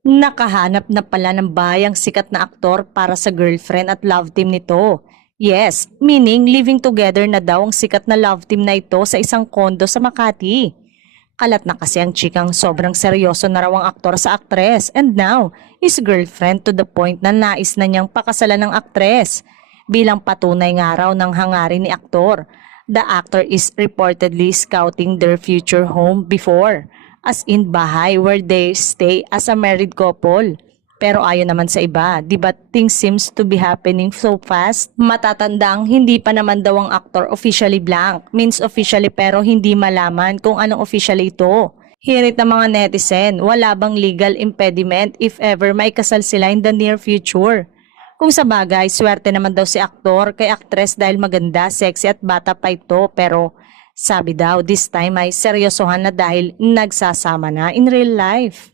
Nakahanap na pala ng bayang sikat na aktor para sa girlfriend at love team nito. Yes, meaning living together na daw ang sikat na love team na ito sa isang kondo sa Makati. Kalat na kasi ang chikang sobrang seryoso na raw ang aktor sa aktres and now is girlfriend to the point na nais na niyang pakasalan ng aktres. Bilang patunay nga raw ng hangarin ni aktor, the actor is reportedly scouting their future home before, as in bahay where they stay as a married couple. Pero ayon naman sa iba, di ba things seems to be happening so fast? Matatandang hindi pa naman daw ang aktor officially blank, means officially pero hindi malaman kung anong officially ito. Hirit ng mga netizen, wala bang legal impediment if ever may kasal sila in the near future? Kung sa bagay, swerte naman daw si aktor kay aktres dahil maganda, sexy at bata pa ito pero sabi daw this time ay seryosohan na dahil nagsasama na in real life.